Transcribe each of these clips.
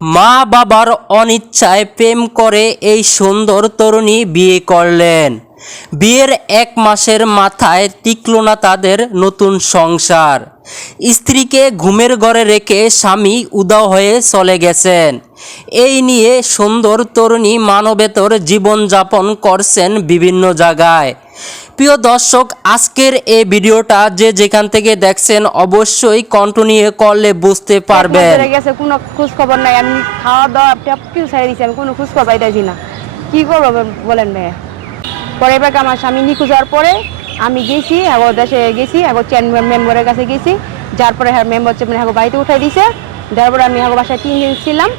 মা বাবার অনিচ্ছায় প্রেম করে এই সুন্দর তরুণী বিয়ে করলেন। বিয়ের এক মাসের মাথায় টিকল না তাদের নতুন সংসার। স্ত্রীকে ঘুমের ঘরে রেখে স্বামী উদাও হয়ে চলে গেছেন। এই নিয়ে সুন্দর তরুণী মানবেতর জীবনযাপন করছেন বিভিন্ন জায়গায়। প্রিয় দর্শক, আজকের এই ভিডিওটা যে যেখান থেকে দেখছেন অবশ্যই কন্টিনিউ করলে বুঝতে পারবেন। কোনো খোঁজ খবর নাই। আমি খাওয়া দাওয়া ছেড়ে দিচ্ছি আমি কোনো খোঁজ খবর পাইতেছি না। কি করব বল- বলেন ভাইয়া? পরে এবার আমার স্বামী নিখোঁজ হওয়ার পরে আমি গেছি এখন দেশে গেছি এখন চেন মেম্বারের কাছে গেছি। যার পরে হ্যাঁ মেম্বার হচ্ছে মানে বাড়িতে উঠাই দিছে। যার পরে আমি এখন বাসায় তিন দিন ছিলাম।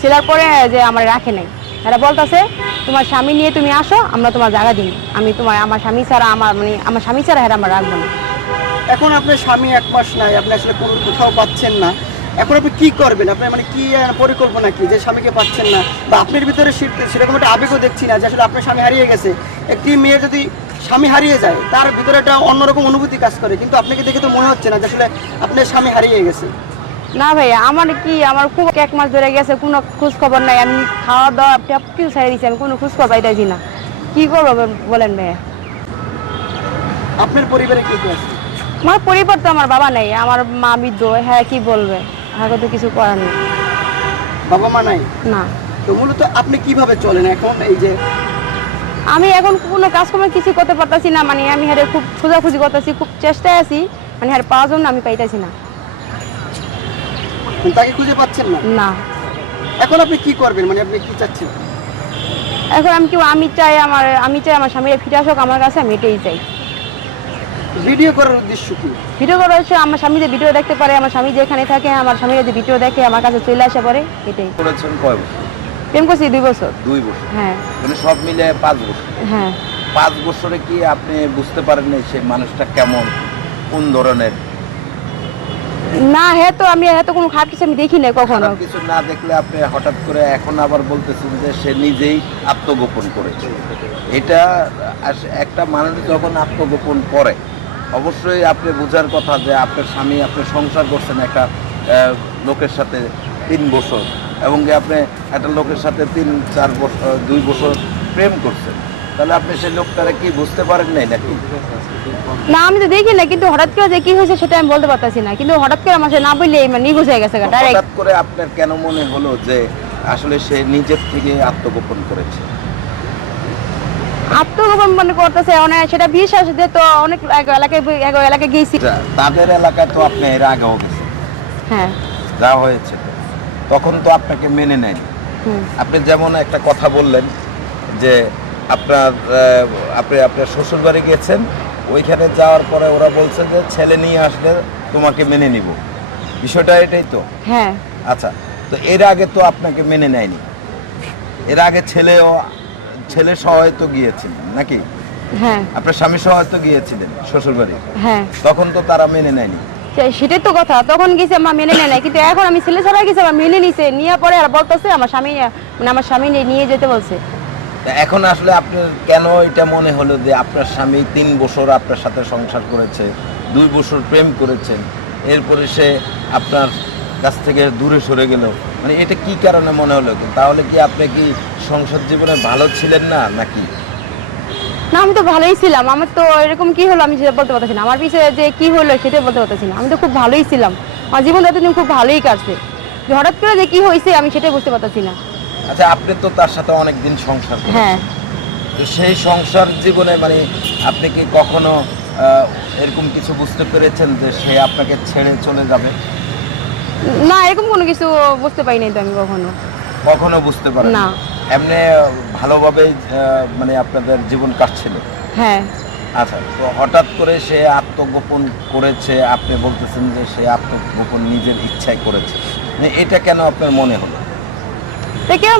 ছিলার পরে যে আমার রাখে নাই। এরা বলতেছে, তোমার স্বামী নিয়ে তুমি আসো, আমরা তোমার জায়গা দিই আমি তোমার, আমার স্বামী ছাড়া আমার মানে আমার স্বামী ছাড়া হ্যাঁ আমার রাখব না। এখন আপনার স্বামী এক মাস নাই, আপনি আসলে কোনো কোথাও পাচ্ছেন না। এখন আপনি কি করবেন? আপনার মানে কি পরিকল্পনা কি যে স্বামীকে পাচ্ছেন না? বা আপনার ভিতরে সেরকম একটা আবেগও দেখছি না যে আসলে আপনার স্বামী হারিয়ে গেছে। একটি মেয়ে যদি স্বামী হারিয়ে যায়, তার ভিতরে একটা অন্যরকম অনুভূতি কাজ করে। কিন্তু আপনাকে দেখে তো মনে হচ্ছে না যে আসলে আপনার স্বামী হারিয়ে গেছে। না ভাইয়া আমার কি আমার খুব এক মাস ধরে গেছে কোনো খোঁজ খবর নাই আমি খাওয়া দাওয়া সব কিছু ছেড়ে দিচ্ছি আমি কোনো খোঁজ খবর পাইতেছি না। কি করব বলেন ভাইয়া। আপনার পরিবারে কে কে আছে? আমার পরিবার তো আমার বাবা নেই আমার মা বৃদ্ধ হ্যাঁ কি বলবে? আগে তো কিছু করার নেই। বাবা মা নাই? না। তো মূলত আপনি কীভাবে চলেন এখন এই যে আমি এখন কোনো কাজকর্ম কিছু করতে পারতাছি না মানে আমি হারে খুব খোঁজাখুঁজি করতেছি খুব চেষ্টায় আছি মানে হারে পাওয়ার জন্য আমি পাইতেছি না। তাকে খুঁজে পাচ্ছেন না? না। এখন আপনি কি করবেন? মানে আপনি কি চাচ্ছেন? এখন আমি কি আমি চাই আমার আমি চাই আমার স্বামীরা ফিরে আসুক আমার কাছে আমি এটাই চাই। ভিডিও করার উদ্দেশ্য কি? ভিডিও করা হচ্ছে আমার স্বামী যে ভিডিও দেখতে পারে আমার স্বামী যেখানে থাকে আমার স্বামী যদি ভিডিও দেখে আমার কাছে চলে আসে পরে এটাই। করেছেন কয় বছর? প্রেম করছি দুই বছর। দুই বছর। হ্যাঁ। মানে সব মিলে পাঁচ বছর। হ্যাঁ। পাঁচ বছরে কি আপনি বুঝতে পারেন সে মানুষটা কেমন কোন ধরনের? না হ্যাঁ তো, আমি হ্যাঁ তো কোনো খারাপ কিছু আমি দেখি নাই কখনো। কিছু না দেখলে আপনি হঠাৎ করে এখন আবার বলতেছেন যে সে নিজেই আত্মগোপন করেছে। এটা একটা মানুষ যখন আত্মগোপন করে, অবশ্যই আপনি বোঝার কথা যে আপনার স্বামী, আপনি সংসার করছেন একটা লোকের সাথে তিন বছর, এবং আপনি একটা লোকের সাথে তিন, চার বছর দুই বছর প্রেম করছেন। তাহলে আপনি সেই লোকটারে কি বুঝতে পারেন নাই নাকি? না আমি তো দেখি না কিন্তু হঠাৎ করে যে কি হয়েছে সেটা আমি বলতে পারতাছি না। কিন্তু হঠাৎ করে আমার সাথে না বললে মানে নিখোঁজ হয়ে গেছে ডাইরেক্ট হঠাৎ করে আপনার কেন মনে হলো যে আসলে সে নিজের থেকে আত্মগোপন করেছে? আত্মগোপন মনে করতেছে অনেক সেটা বিশ্বাস দিয়ে তো অনেক এক এলাকায় এক এলাকায় গেছি। যা, তাদের এলাকায় তো আপনি এর আগেও গেছেন। হ্যাঁ। যা হয়েছে তখন তো আপনাকে মেনে নেয়নি। আপনি যেমন একটা কথা বললেন যে আপনার আপনি আপনার শ্বশুর বাড়ি গিয়েছেন ওইখানে যাওয়ার পরে ওরা বলছে যে ছেলে নিয়ে আসলে তোমাকে মেনে নিব। বিষয়টা এটাই তো? হ্যাঁ। আচ্ছা তো এর আগে তো আপনাকে মেনে নেয়নি। এর আগে ছেলেও ছেলে সহ তো গিয়েছিলেন নাকি? হ্যাঁ। আপনার স্বামী সহ তো গিয়েছিলেন শ্বশুর বাড়ি হ্যাঁ। তখন তো তারা মেনে নেয়নি। সেটাই তো কথা। তখন গেছে আমার মেনে নেয় নাই। কিন্তু এখন আমি ছেলে ছাড়া গেছি আমার মেনে নিছে। নিয়ে পরে আর বলতেছে আমার স্বামী মানে আমার স্বামী নিয়ে- যেতে বলছে। এখন আসলে আপনার কেন এটা মনে হলো যে আপনার স্বামী তিন বছর আপনার সাথে সংসার করেছে, দুই বছর প্রেম করেছেন, এরপরে সে আপনার কাছ থেকে দূরে সরে গেল? মানে এটা কি কারণে মনে হলো? তাহলে কি আপনি কি সংসার জীবনে ভালো ছিলেন না, নাকি? না, আমি তো ভালোই ছিলাম। আমার তো এরকম কি হলো আমি সেটা বলতে পারতেছি না। আমার পিছিয়ে যে কি হলো সেটাই বলতে পারতেছি না। আমি তো খুব ভালোই ছিলাম। আমার জীবন এতদিন খুব ভালোই কাটছে। হঠাৎ করে যে কি হয়েছে আমি সেটাই বুঝতে পারতেছি না। আচ্ছা আপনি তো তার সাথে অনেক দিন সংসার হ্যাঁ। তো সেই সংসার জীবনে মানে আপনি কি কখনো এরকম কিছু বুঝতে পেরেছেন যে সে আপনাকে ছেড়ে চলে যাবে? না এরকম কোনো কিছু বুঝতে পারি নাই তো আমি কখনো। কখনো বুঝতে পারেন না। এমনি ভালোভাবে মানে আপনাদের জীবন কাটছিল? হ্যাঁ। আচ্ছা তো হঠাৎ করে সে আত্মগোপন করেছে আপনি বলতেছেন যে সে আত্মগোপন নিজের ইচ্ছায় করেছে। মানে এটা কেন আপনার মনে হলো? তো কেউ